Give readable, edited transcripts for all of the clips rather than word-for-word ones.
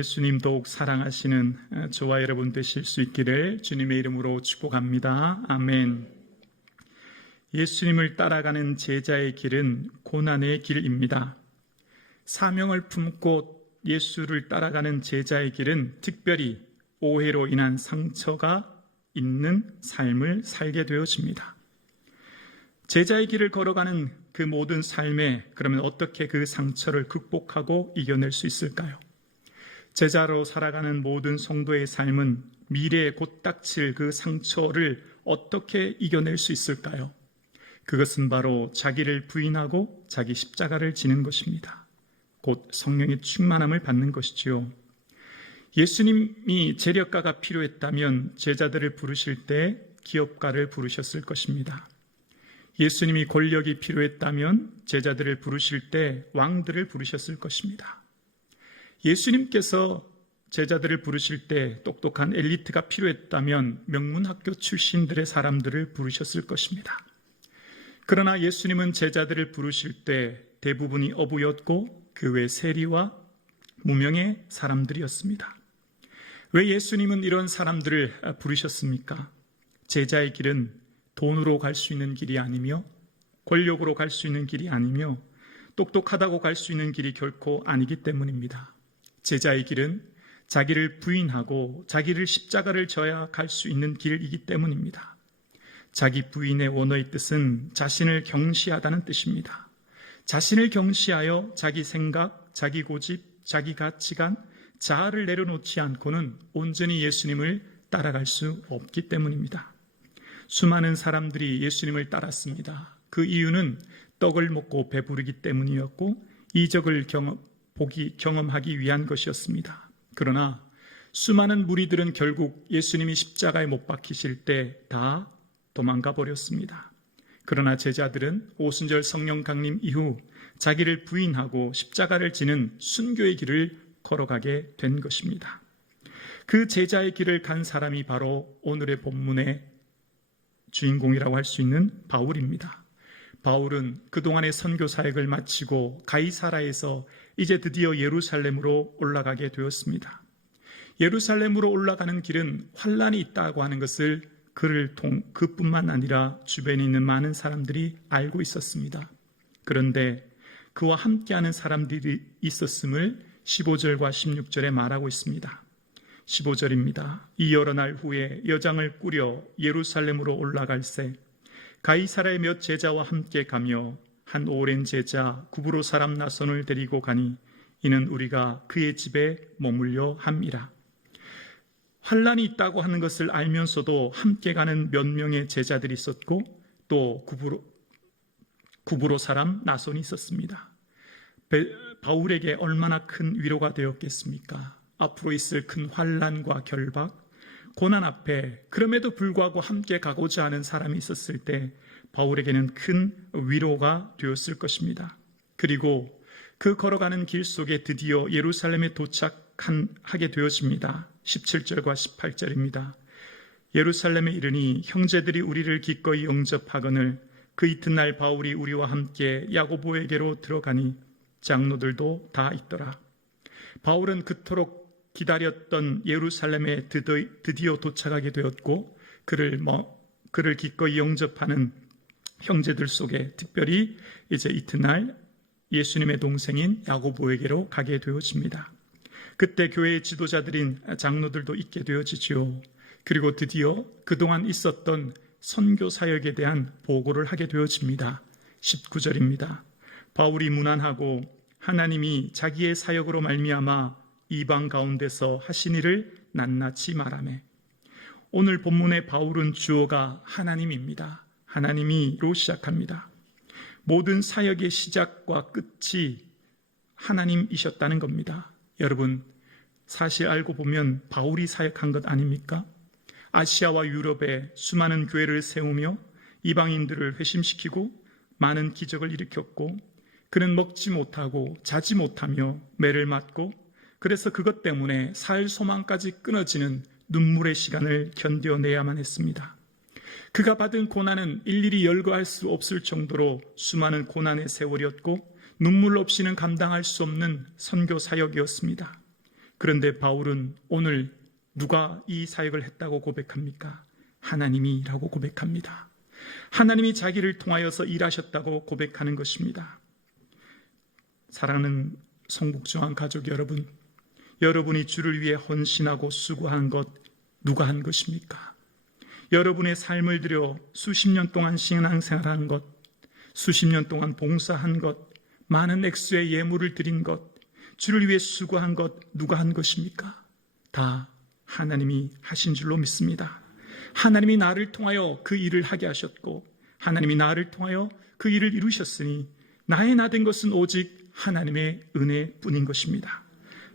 예수님 더욱 사랑하시는 저와 여러분 되실 수 있기를 주님의 이름으로 축복합니다. 아멘. 예수님을 따라가는 제자의 길은 고난의 길입니다. 사명을 품고 예수를 따라가는 제자의 길은 특별히 오해로 인한 상처가 있는 삶을 살게 되어집니다. 제자의 길을 걸어가는 그 모든 삶에 그러면 어떻게 그 상처를 극복하고 이겨낼 수 있을까요? 제자로 살아가는 모든 성도의 삶은 미래에 곧 닥칠 그 상처를 어떻게 이겨낼 수 있을까요? 그것은 바로 자기를 부인하고 자기 십자가를 지는 것입니다. 곧 성령의 충만함을 받는 것이지요. 예수님이 재력가가 필요했다면 제자들을 부르실 때 기업가를 부르셨을 것입니다. 예수님이 권력이 필요했다면 제자들을 부르실 때 왕들을 부르셨을 것입니다. 예수님께서 제자들을 부르실 때 똑똑한 엘리트가 필요했다면 명문학교 출신들의 사람들을 부르셨을 것입니다. 그러나 예수님은 제자들을 부르실 때 대부분이 어부였고 그 외 세리와 무명의 사람들이었습니다. 왜 예수님은 이런 사람들을 부르셨습니까? 제자의 길은 돈으로 갈 수 있는 길이 아니며 권력으로 갈 수 있는 길이 아니며 똑똑하다고 갈 수 있는 길이 결코 아니기 때문입니다. 제자의 길은 자기를 부인하고 자기를 십자가를 져야 갈 수 있는 길이기 때문입니다. 자기 부인의 원어의 뜻은 자신을 경시하다는 뜻입니다. 자신을 경시하여 자기 생각, 자기 고집, 자기 가치관, 자아를 내려놓지 않고는 온전히 예수님을 따라갈 수 없기 때문입니다. 수많은 사람들이 예수님을 따랐습니다. 그 이유는 떡을 먹고 배부르기 때문이었고 이적을 경험하기 위한 것이었습니다. 그러나 수많은 무리들은 결국 예수님이 십자가에 못 박히실 때 다 도망가 버렸습니다. 그러나 제자들은 오순절 성령 강림 이후 자기를 부인하고 십자가를 지는 순교의 길을 걸어가게 된 것입니다. 그 제자의 길을 간 사람이 바로 오늘의 본문의 주인공이라고 할 수 있는 바울입니다. 바울은 그동안의 선교 사역을 마치고 가이사라에서 이제 드디어 예루살렘으로 올라가게 되었습니다. 예루살렘으로 올라가는 길은 환란이 있다고 하는 것을 그뿐만 아니라 주변에 있는 많은 사람들이 알고 있었습니다. 그런데 그와 함께하는 사람들이 있었음을 15절과 16절에 말하고 있습니다. 15절입니다. 이 여러 날 후에 여장을 꾸려 예루살렘으로 올라갈새 가이사라의 몇 제자와 함께 가며 한 오랜 제자 구브로 사람 나손을 데리고 가니 이는 우리가 그의 집에 머물려 함이라. 환란이 있다고 하는 것을 알면서도 함께 가는 몇 명의 제자들이 있었고 또 구브로 사람 나손이 있었습니다. 바울에게 얼마나 큰 위로가 되었겠습니까? 앞으로 있을 큰 환란과 결박, 고난 앞에 그럼에도 불구하고 함께 가고자 하는 사람이 있었을 때 바울에게는 큰 위로가 되었을 것입니다. 그리고 그 걸어가는 길 속에 드디어 예루살렘에 도착하게 되어집니다. 17절과 18절입니다. 예루살렘에 이르니 형제들이 우리를 기꺼이 영접하거늘 그 이튿날 바울이 우리와 함께 야고보에게로 들어가니 장로들도 다 있더라. 바울은 그토록 기다렸던 예루살렘에 드디어 도착하게 되었고 그를 기꺼이 영접하는 형제들 속에 특별히 이제 이튿날 예수님의 동생인 야고보에게로 가게 되어집니다. 그때 교회의 지도자들인 장로들도 있게 되어지지요. 그리고 드디어 그동안 있었던 선교 사역에 대한 보고를 하게 되어집니다. 19절입니다. 바울이 문안하고 하나님이 자기의 사역으로 말미암아 이방 가운데서 하신 일을 낱낱이 말하매. 오늘 본문의 바울은 주어가 하나님입니다. 하나님이로 시작합니다. 모든 사역의 시작과 끝이 하나님이셨다는 겁니다. 여러분, 사실 알고 보면 바울이 사역한 것 아닙니까? 아시아와 유럽에 수많은 교회를 세우며 이방인들을 회심시키고 많은 기적을 일으켰고 그는 먹지 못하고 자지 못하며 매를 맞고 그래서 그것 때문에 살 소망까지 끊어지는 눈물의 시간을 견뎌내야만 했습니다. 그가 받은 고난은 일일이 열거할 수 없을 정도로 수많은 고난의 세월이었고 눈물 없이는 감당할 수 없는 선교 사역이었습니다. 그런데 바울은 오늘 누가 이 사역을 했다고 고백합니까? 하나님이라고 고백합니다. 하나님이 자기를 통하여서 일하셨다고 고백하는 것입니다. 사랑하는 성북중앙 가족 여러분, 여러분이 주를 위해 헌신하고 수고한 것 누가 한 것입니까? 여러분의 삶을 들여 수십 년 동안 신앙생활한 것, 수십 년 동안 봉사한 것, 많은 액수의 예물을 드린 것, 주를 위해 수고한 것 누가 한 것입니까? 다 하나님이 하신 줄로 믿습니다. 하나님이 나를 통하여 그 일을 하게 하셨고 하나님이 나를 통하여 그 일을 이루셨으니 나의 나 된 것은 오직 하나님의 은혜뿐인 것입니다.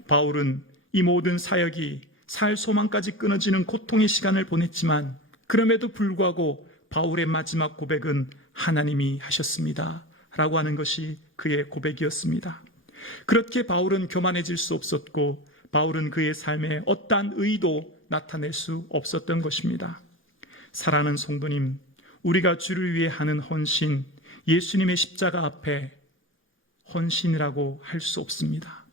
바울은 이 모든 사역이 살 소망까지 끊어지는 고통의 시간을 보냈지만 그럼에도 불구하고 바울의 마지막 고백은 하나님이 하셨습니다 라고 하는 것이 그의 고백이었습니다. 그렇게 바울은 교만해질 수 없었고 바울은 그의 삶에 어떠한 의도 나타낼 수 없었던 것입니다. 사랑하는 성도님, 우리가 주를 위해 하는 헌신, 예수님의 십자가 앞에 헌신이라고 할 수 없습니다.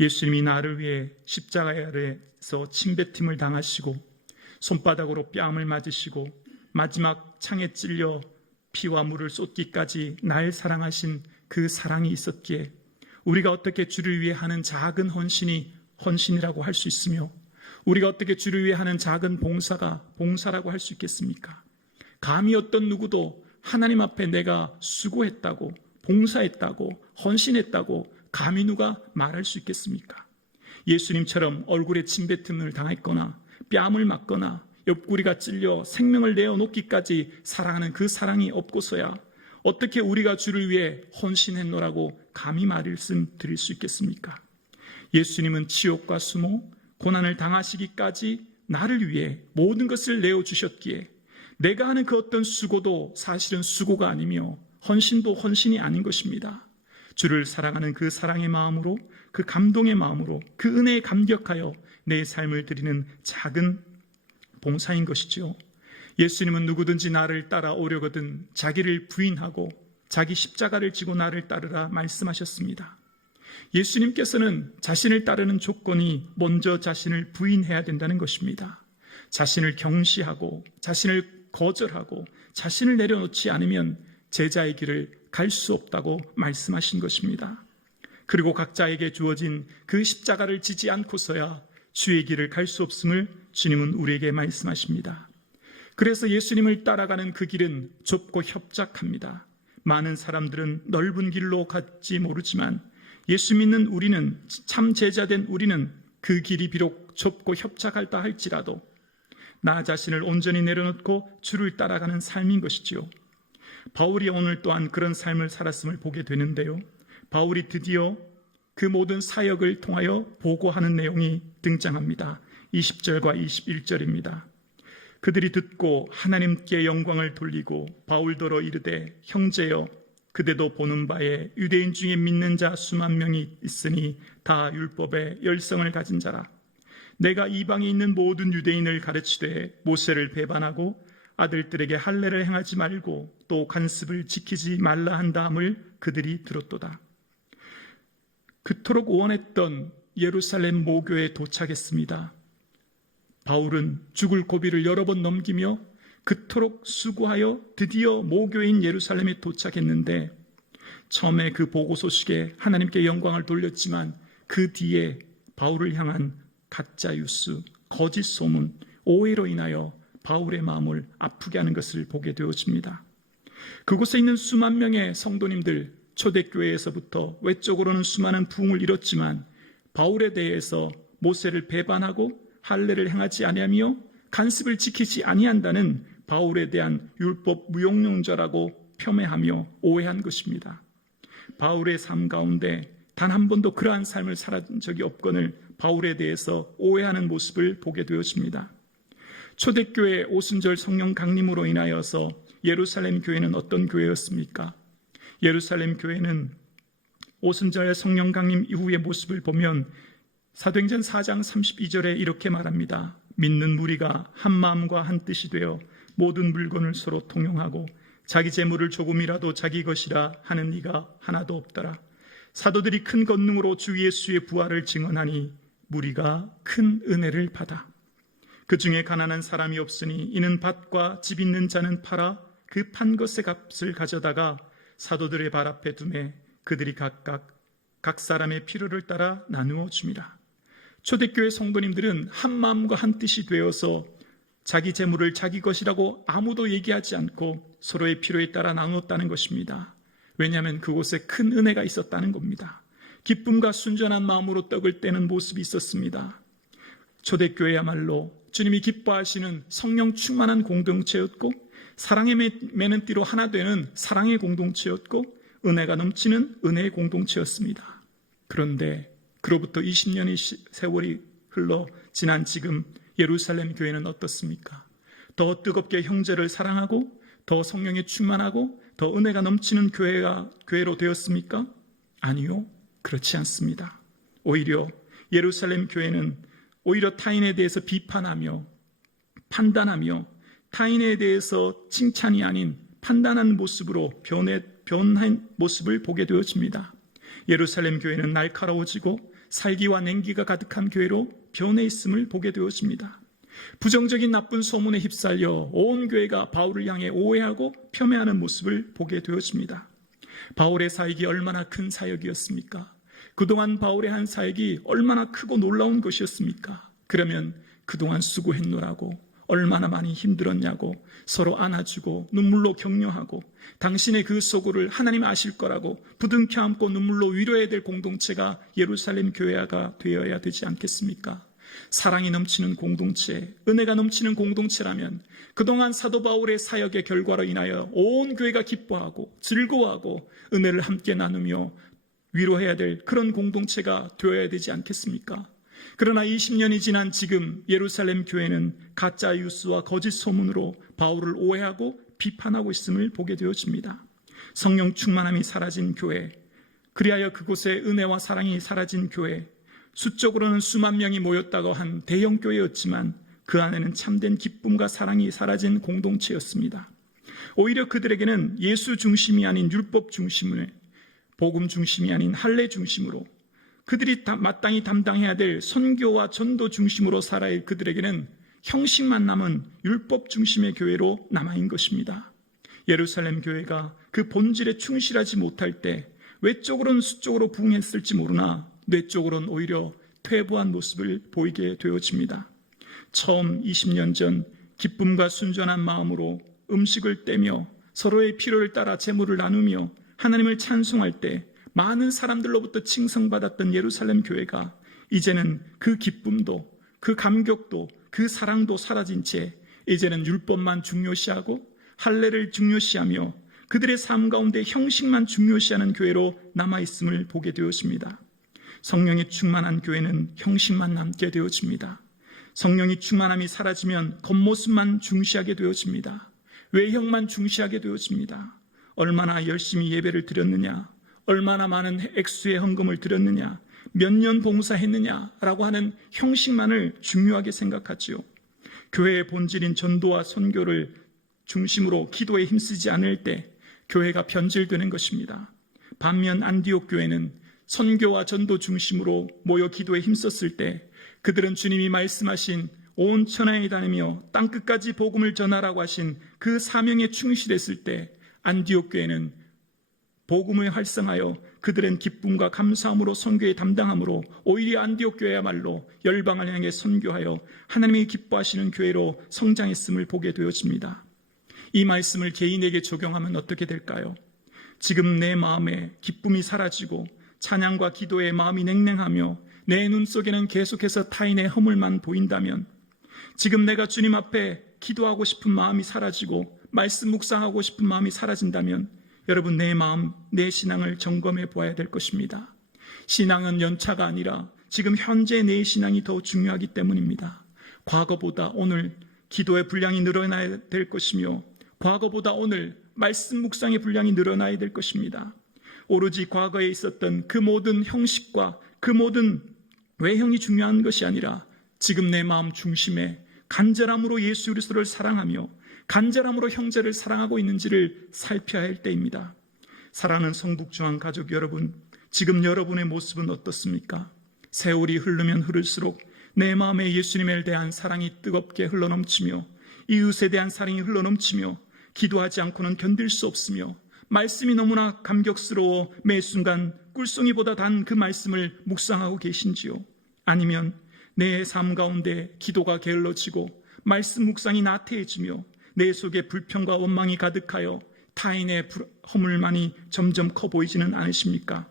예수님이 나를 위해 십자가 아래에서 침뱉음을 당하시고 손바닥으로 뺨을 맞으시고 마지막 창에 찔려 피와 물을 쏟기까지 날 사랑하신 그 사랑이 있었기에 우리가 어떻게 주를 위해 하는 작은 헌신이 헌신이라고 할 수 있으며 우리가 어떻게 주를 위해 하는 작은 봉사가 봉사라고 할 수 있겠습니까? 감히 어떤 누구도 하나님 앞에 내가 수고했다고 봉사했다고 헌신했다고 감히 누가 말할 수 있겠습니까? 예수님처럼 얼굴에 침뱉음을 당했거나 뺨을 맞거나 옆구리가 찔려 생명을 내어놓기까지 사랑하는 그 사랑이 없고서야 어떻게 우리가 주를 위해 헌신했노라고 감히 말씀드릴 수 있겠습니까? 예수님은 치욕과 수모, 고난을 당하시기까지 나를 위해 모든 것을 내어주셨기에 내가 하는 그 어떤 수고도 사실은 수고가 아니며 헌신도 헌신이 아닌 것입니다. 주를 사랑하는 그 사랑의 마음으로, 그 감동의 마음으로, 그 은혜에 감격하여 내 삶을 드리는 작은 봉사인 것이죠. 예수님은 누구든지 나를 따라오려거든 자기를 부인하고 자기 십자가를 지고 나를 따르라 말씀하셨습니다. 예수님께서는 자신을 따르는 조건이 먼저 자신을 부인해야 된다는 것입니다. 자신을 경시하고 자신을 거절하고 자신을 내려놓지 않으면 제자의 길을 갈 수 없다고 말씀하신 것입니다. 그리고 각자에게 주어진 그 십자가를 지지 않고서야 주의 길을 갈 수 없음을 주님은 우리에게 말씀하십니다. 그래서 예수님을 따라가는 그 길은 좁고 협착합니다. 많은 사람들은 넓은 길로 갈지 모르지만 예수 믿는 우리는, 참 제자된 우리는 그 길이 비록 좁고 협착하다 할지라도 나 자신을 온전히 내려놓고 주를 따라가는 삶인 것이지요. 바울이 오늘 또한 그런 삶을 살았음을 보게 되는데요. 바울이 드디어 그 모든 사역을 통하여 보고하는 내용이 등장합니다. 20절과 21절입니다. 그들이 듣고 하나님께 영광을 돌리고 바울더러 이르되 형제여 그대도 보는 바에 유대인 중에 믿는 자 수만 명이 있으니 다 율법에 열성을 가진 자라. 내가 이방에 있는 모든 유대인을 가르치되 모세를 배반하고 아들들에게 할례를 행하지 말고 또 관습을 지키지 말라 한다함을 그들이 들었도다. 그토록 원했던 예루살렘 모교에 도착했습니다. 바울은 죽을 고비를 여러 번 넘기며 그토록 수고하여 드디어 모교인 예루살렘에 도착했는데 처음에 그 보고 소식에 하나님께 영광을 돌렸지만 그 뒤에 바울을 향한 가짜 뉴스, 거짓 소문, 오해로 인하여 바울의 마음을 아프게 하는 것을 보게 되어집니다. 그곳에 있는 수만 명의 성도님들, 초대교회에서부터 외적으로는 수많은 부흥을 이뤘지만 바울에 대해서 모세를 배반하고 할례를 행하지 아니하며 간습을 지키지 아니한다는 바울에 대한 율법 무용론자라고 폄훼하며 오해한 것입니다. 바울의 삶 가운데 단 한 번도 그러한 삶을 살아본 적이 없거늘 바울에 대해서 오해하는 모습을 보게 되어집니다. 초대교회 오순절 성령 강림으로 인하여서 예루살렘 교회는 어떤 교회였습니까? 예루살렘 교회는 오순절 성령 강림 이후의 모습을 보면 사도행전 4장 32절에 이렇게 말합니다. 믿는 무리가 한 마음과 한 뜻이 되어 모든 물건을 서로 통용하고 자기 재물을 조금이라도 자기 것이라 하는 이가 하나도 없더라. 사도들이 큰 권능으로 주 예수의 부활을 증언하니 무리가 큰 은혜를 받아 그 중에 가난한 사람이 없으니 이는 밭과 집 있는 자는 팔아 그 판 것의 값을 가져다가 사도들의 발 앞에 두매 그들이 각각 각 사람의 필요를 따라 나누어 줍니다. 초대교회 성도님들은 한 마음과 한 뜻이 되어서 자기 재물을 자기 것이라고 아무도 얘기하지 않고 서로의 필요에 따라 나누었다는 것입니다. 왜냐하면 그곳에 큰 은혜가 있었다는 겁니다. 기쁨과 순전한 마음으로 떡을 떼는 모습이 있었습니다. 초대교회야말로 주님이 기뻐하시는 성령 충만한 공동체였고 사랑에 매는 띠로 하나 되는 사랑의 공동체였고 은혜가 넘치는 은혜의 공동체였습니다. 그런데 그로부터 20년의 세월이 흘러 지난 지금 예루살렘 교회는 어떻습니까? 더 뜨겁게 형제를 사랑하고 더 성령에 충만하고 더 은혜가 넘치는 교회로 되었습니까? 아니요, 그렇지 않습니다. 오히려 예루살렘 교회는 오히려 타인에 대해서 비판하며 판단하며 타인에 대해서 칭찬이 아닌 판단하는 모습으로 변한 모습을 보게 되어집니다. 예루살렘 교회는 날카로워지고 살기와 냉기가 가득한 교회로 변해 있음을 보게 되어집니다. 부정적인 나쁜 소문에 휩쓸려 온 교회가 바울을 향해 오해하고 폄훼하는 모습을 보게 되어집니다. 바울의 사역이 얼마나 큰 사역이었습니까? 그동안 바울의 한 사역이 얼마나 크고 놀라운 것이었습니까? 그러면 그동안 수고했노라고 얼마나 많이 힘들었냐고 서로 안아주고 눈물로 격려하고 당신의 그 소고를 하나님 아실 거라고 부둥켜 안고 눈물로 위로해야 될 공동체가 예루살렘 교회가 되어야 되지 않겠습니까? 사랑이 넘치는 공동체, 은혜가 넘치는 공동체라면 그동안 사도 바울의 사역의 결과로 인하여 온 교회가 기뻐하고 즐거워하고 은혜를 함께 나누며 위로해야 될 그런 공동체가 되어야 되지 않겠습니까? 그러나 20년이 지난 지금 예루살렘 교회는 가짜 뉴스와 거짓 소문으로 바울을 오해하고 비판하고 있음을 보게 되어집니다. 성령 충만함이 사라진 교회, 그리하여 그곳에 은혜와 사랑이 사라진 교회, 수적으로는 수만 명이 모였다고 한 대형 교회였지만 그 안에는 참된 기쁨과 사랑이 사라진 공동체였습니다. 오히려 그들에게는 예수 중심이 아닌 율법 중심을, 복음 중심이 아닌 할례 중심으로 그들이 마땅히 담당해야 될 선교와 전도 중심으로 살아야 그들에게는 형식만 남은 율법 중심의 교회로 남아있는 것입니다. 예루살렘 교회가 그 본질에 충실하지 못할 때 외적으로는 수적으로 부응했을지 모르나 뇌적으로는 오히려 퇴보한 모습을 보이게 되어집니다. 처음 20년 전 기쁨과 순전한 마음으로 음식을 떼며 서로의 필요를 따라 재물을 나누며 하나님을 찬송할 때 많은 사람들로부터 칭송받았던 예루살렘 교회가 이제는 그 기쁨도 그 감격도 그 사랑도 사라진 채 이제는 율법만 중요시하고 할례를 중요시하며 그들의 삶 가운데 형식만 중요시하는 교회로 남아있음을 보게 되었습니다. 성령이 충만한 교회는 형식만 남게 되어집니다. 성령이 충만함이 사라지면 겉모습만 중시하게 되어집니다. 외형만 중시하게 되어집니다. 얼마나 열심히 예배를 드렸느냐, 얼마나 많은 액수의 헌금을 드렸느냐, 몇 년 봉사했느냐라고 하는 형식만을 중요하게 생각하지요. 교회의 본질인 전도와 선교를 중심으로 기도에 힘쓰지 않을 때 교회가 변질되는 것입니다. 반면 안디옥 교회는 선교와 전도 중심으로 모여 기도에 힘썼을 때 그들은 주님이 말씀하신 온 천하에 다니며 땅끝까지 복음을 전하라고 하신 그 사명에 충실했을 때 안디옥 교회는 복음을 활성하여 그들은 기쁨과 감사함으로 선교에 담당함으로 오히려 안디옥 교회야말로 열방을 향해 선교하여 하나님이 기뻐하시는 교회로 성장했음을 보게 되어집니다. 이 말씀을 개인에게 적용하면 어떻게 될까요? 지금 내 마음에 기쁨이 사라지고 찬양과 기도에 마음이 냉랭하며 내 눈 속에는 계속해서 타인의 허물만 보인다면, 지금 내가 주님 앞에 기도하고 싶은 마음이 사라지고 말씀 묵상하고 싶은 마음이 사라진다면 여러분, 내 마음, 내 신앙을 점검해 보아야 될 것입니다. 신앙은 연차가 아니라 지금 현재 내 신앙이 더 중요하기 때문입니다. 과거보다 오늘 기도의 분량이 늘어나야 될 것이며 과거보다 오늘 말씀 묵상의 분량이 늘어나야 될 것입니다. 오로지 과거에 있었던 그 모든 형식과 그 모든 외형이 중요한 것이 아니라 지금 내 마음 중심에 간절함으로 예수 그리스도를 사랑하며 간절함으로 형제를 사랑하고 있는지를 살펴야 할 때입니다. 사랑하는 성북중앙 가족 여러분, 지금 여러분의 모습은 어떻습니까? 세월이 흐르면 흐를수록 내 마음에 예수님에 대한 사랑이 뜨겁게 흘러넘치며 이웃에 대한 사랑이 흘러넘치며 기도하지 않고는 견딜 수 없으며 말씀이 너무나 감격스러워 매 순간 꿀송이보다 단 그 말씀을 묵상하고 계신지요? 아니면 내 삶 가운데 기도가 게을러지고 말씀 묵상이 나태해지며 내 속에 불평과 원망이 가득하여 타인의 허물만이 점점 커 보이지는 않으십니까?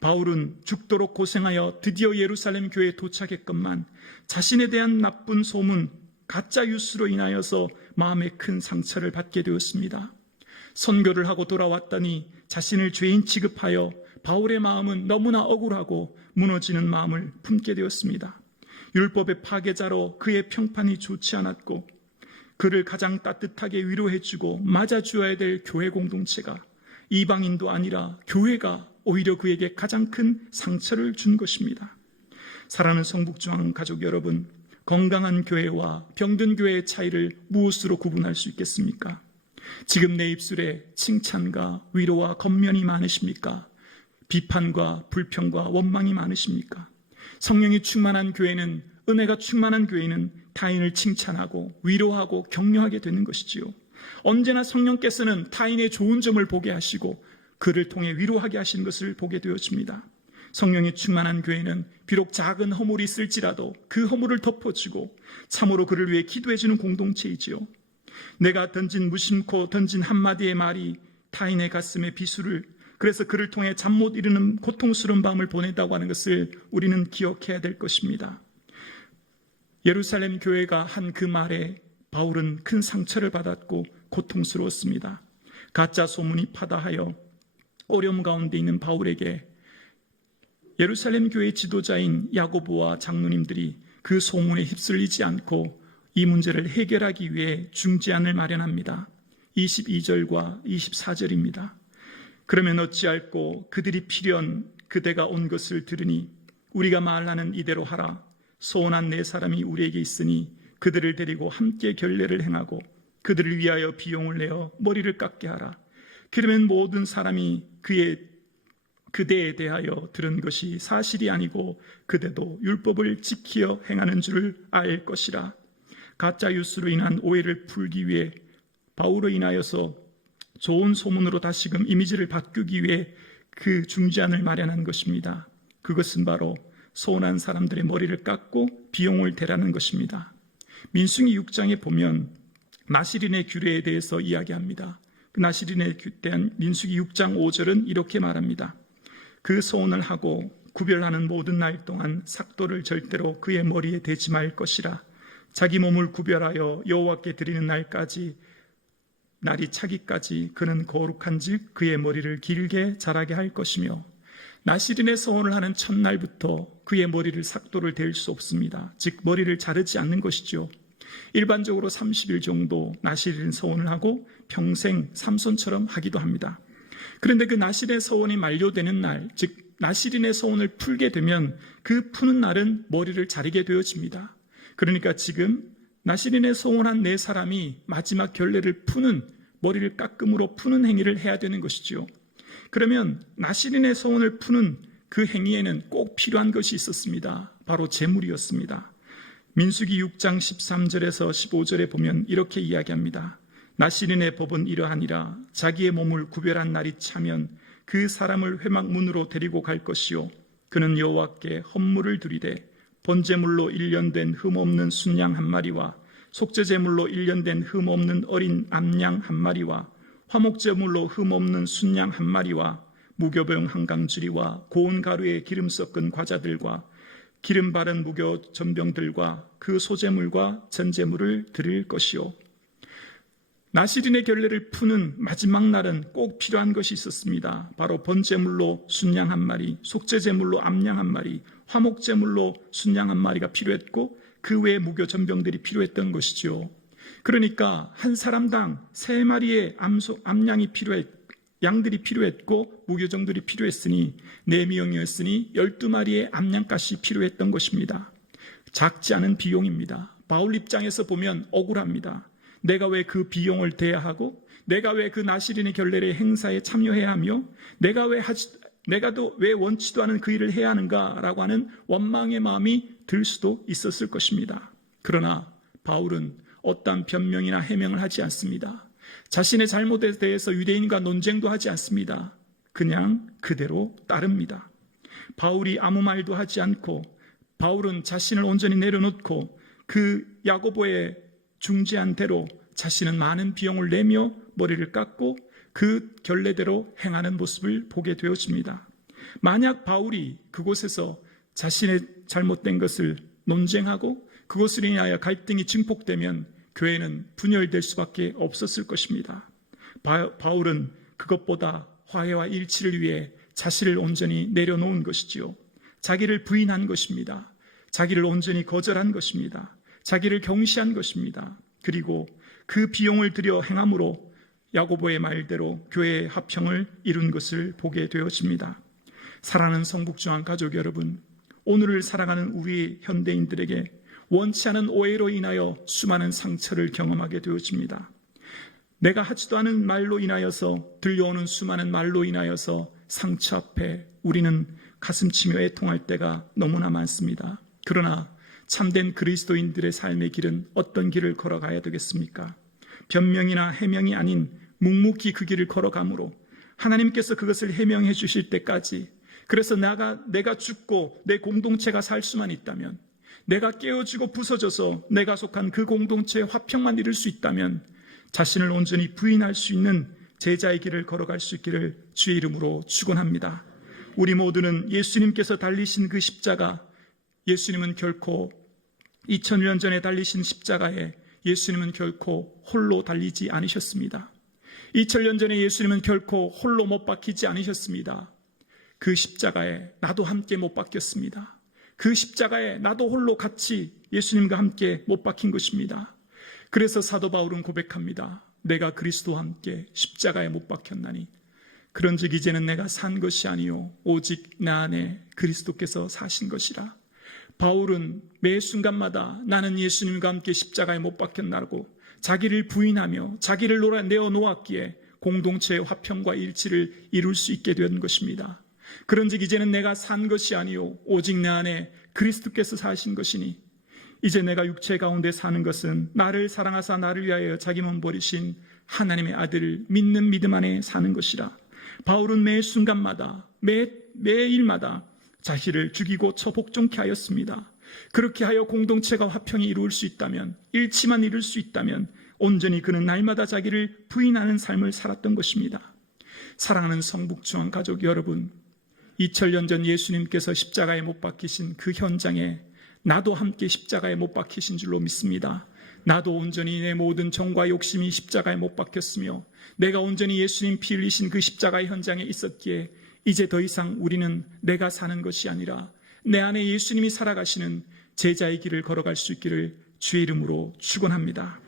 바울은 죽도록 고생하여 드디어 예루살렘 교회에 도착했건만 자신에 대한 나쁜 소문, 가짜 뉴스로 인하여서 마음에 큰 상처를 받게 되었습니다. 선교를 하고 돌아왔더니 자신을 죄인 취급하여 바울의 마음은 너무나 억울하고 무너지는 마음을 품게 되었습니다. 율법의 파괴자로 그의 평판이 좋지 않았고 그를 가장 따뜻하게 위로해주고 맞아주어야 될 교회 공동체가 이방인도 아니라 교회가 오히려 그에게 가장 큰 상처를 준 것입니다. 사랑하는 성북중앙 가족 여러분, 건강한 교회와 병든 교회의 차이를 무엇으로 구분할 수 있겠습니까? 지금 내 입술에 칭찬과 위로와 겉면이 많으십니까? 비판과 불평과 원망이 많으십니까? 성령이 충만한 교회는, 은혜가 충만한 교회는 타인을 칭찬하고 위로하고 격려하게 되는 것이지요. 언제나 성령께서는 타인의 좋은 점을 보게 하시고 그를 통해 위로하게 하시는 것을 보게 되어집니다. 성령이 충만한 교회는 비록 작은 허물이 있을지라도 그 허물을 덮어주고 참으로 그를 위해 기도해주는 공동체이지요. 내가 던진 무심코 던진 한마디의 말이 타인의 가슴에 비수를, 그래서 그를 통해 잠 못 이루는 고통스러운 밤을 보냈다고 하는 것을 우리는 기억해야 될 것입니다. 예루살렘 교회가 한 그 말에 바울은 큰 상처를 받았고 고통스러웠습니다. 가짜 소문이 파다하여 어려움 가운데 있는 바울에게 예루살렘 교회 지도자인 야고보와 장로님들이 그 소문에 휩쓸리지 않고 이 문제를 해결하기 위해 중재안을 마련합니다. 22절과 24절입니다. 그러면 어찌할꼬 그들이 필연 그대가 온 것을 들으니 우리가 말하는 이대로 하라. 소원한 네 사람이 우리에게 있으니 그들을 데리고 함께 결례를 행하고 그들을 위하여 비용을 내어 머리를 깎게 하라. 그러면 모든 사람이 그대에 대하여 들은 것이 사실이 아니고 그대도 율법을 지키어 행하는 줄을 알 것이라. 가짜 뉴스로 인한 오해를 풀기 위해 바울로 인하여서 좋은 소문으로 다시금 이미지를 바꾸기 위해 그 중재안을 마련한 것입니다. 그것은 바로 소원한 사람들의 머리를 깎고 비용을 대라는 것입니다. 민수기 6장에 보면 나시린의 규례에 대해서 이야기합니다. 그 나시린에 대한 민수기 6장 5절은 이렇게 말합니다. 그 소원을 하고 구별하는 모든 날 동안 삭도를 절대로 그의 머리에 대지 말 것이라. 자기 몸을 구별하여 여호와께 드리는 날이 차기까지 그는 거룩한즉 그의 머리를 길게 자라게 할 것이며 나시린의 소원을 하는 첫날부터 그의 머리를 삭도를 댈 수 없습니다. 즉 머리를 자르지 않는 것이죠. 일반적으로 30일 정도 나시린 소원을 하고 평생 삼손처럼 하기도 합니다. 그런데 그 나시린의 소원이 만료되는 날, 즉 나시린의 소원을 풀게 되면 그 푸는 날은 머리를 자르게 되어집니다. 그러니까 지금 나시린의 소원한 네 사람이 마지막 결례를 푸는, 머리를 깎음으로 푸는 행위를 해야 되는 것이죠. 그러면 나시린의 소원을 푸는 그 행위에는 꼭 필요한 것이 있었습니다. 바로 제물이었습니다. 민수기 6장 13절에서 15절에 보면 이렇게 이야기합니다. 나시린의 법은 이러하니라. 자기의 몸을 구별한 날이 차면 그 사람을 회막문으로 데리고 갈 것이요 그는 여호와께 헌물을 드리되 번제물로 1년 된 흠없는 순양 한 마리와 속죄제물로 1년 된 흠없는 어린 암양 한 마리와 화목제물로 흠없는 순양 한 마리와 무교병 한 강주리와 고운 가루에 기름 섞은 과자들과 기름 바른 무교 전병들과 그 소제물과 전제물을 드릴 것이요. 나시린의 결례를 푸는 마지막 날은 꼭 필요한 것이 있었습니다. 바로 번제물로 순양 한 마리, 속죄제물로 암양 한 마리, 화목제물로 순양 한 마리가 필요했고 그 외에 무교 전병들이 필요했던 것이죠. 그러니까 한 사람당 3마리의 양들이 필요했고 무교정들이 필요했으니 4명이었으니 12마리의 암양값이 필요했던 것입니다. 작지 않은 비용입니다. 바울 입장에서 보면 억울합니다. 내가 왜 그 비용을 대야 하고 내가 왜 그 나시린의 결례의 행사에 참여해야 하며 내가 왜 내가 또 왜 원치도 않은 그 일을 해야 하는가라고 하는 원망의 마음이 들 수도 있었을 것입니다. 그러나 바울은 어떠한 변명이나 해명을 하지 않습니다. 자신의 잘못에 대해서 유대인과 논쟁도 하지 않습니다. 그냥 그대로 따릅니다. 바울이 아무 말도 하지 않고 바울은 자신을 온전히 내려놓고 그 야고보의 중지한 대로 자신은 많은 비용을 내며 머리를 깎고 그 결례대로 행하는 모습을 보게 되어집니다. 만약 바울이 그곳에서 자신의 잘못된 것을 논쟁하고 그것으로 인하여 갈등이 증폭되면 교회는 분열될 수밖에 없었을 것입니다. 바울은 그것보다 화해와 일치를 위해 자신을 온전히 내려놓은 것이지요. 자기를 부인한 것입니다. 자기를 온전히 거절한 것입니다. 자기를 경시한 것입니다. 그리고 그 비용을 들여 행함으로 야고보의 말대로 교회의 합형을 이룬 것을 보게 되어집니다. 사랑하는 성북중앙 가족 여러분, 오늘을 살아가는 우리 현대인들에게 원치 않은 오해로 인하여 수많은 상처를 경험하게 되어집니다. 내가 하지도 않은 말로 인하여서 들려오는 수많은 말로 인하여서 상처 앞에 우리는 가슴치며 애통할 때가 너무나 많습니다. 그러나 참된 그리스도인들의 삶의 길은 어떤 길을 걸어가야 되겠습니까? 변명이나 해명이 아닌 묵묵히 그 길을 걸어가므로 하나님께서 그것을 해명해 주실 때까지, 그래서 내가 죽고 내 공동체가 살 수만 있다면, 내가 깨어지고 부서져서 내가 속한 그 공동체의 화평만 이룰 수 있다면 자신을 온전히 부인할 수 있는 제자의 길을 걸어갈 수 있기를 주의 이름으로 축원합니다. 우리 모두는 예수님께서 달리신 그 십자가, 예수님은 결코 2000년 전에 달리신 십자가에 예수님은 결코 홀로 달리지 않으셨습니다. 2000년 전에 예수님은 결코 홀로 못 박히지 않으셨습니다. 그 십자가에 나도 함께 못 박혔습니다. 그 십자가에 나도 홀로 같이 예수님과 함께 못 박힌 것입니다. 그래서 사도 바울은 고백합니다. 내가 그리스도와 함께 십자가에 못 박혔나니 그런즉 이제는 내가 산 것이 아니요 오직 나 안에 그리스도께서 사신 것이라. 바울은 매 순간마다 나는 예수님과 함께 십자가에 못 박혔나고 자기를 부인하며 자기를 내어놓았기에 공동체의 화평과 일치를 이룰 수 있게 된 것입니다. 그런즉 이제는 내가 산 것이 아니요 오직 내 안에 그리스도께서 사신 것이니 이제 내가 육체 가운데 사는 것은 나를 사랑하사 나를 위하여 자기 몸 버리신 하나님의 아들을 믿는 믿음 안에 사는 것이라. 바울은 매 순간마다 매일마다 자신을 죽이고 처복종케 하였습니다. 그렇게 하여 공동체가 화평이 이루어질 수 있다면, 일치만 이룰 수 있다면 온전히 그는 날마다 자기를 부인하는 삶을 살았던 것입니다. 사랑하는 성북중앙 가족 여러분, 2000년 전 예수님께서 십자가에 못 박히신 그 현장에 나도 함께 십자가에 못 박히신 줄로 믿습니다. 나도 온전히 내 모든 정과 욕심이 십자가에 못 박혔으며 내가 온전히 예수님 피 흘리신 그 십자가의 현장에 있었기에 이제 더 이상 우리는 내가 사는 것이 아니라 내 안에 예수님이 살아가시는 제자의 길을 걸어갈 수 있기를 주의 이름으로 축원합니다.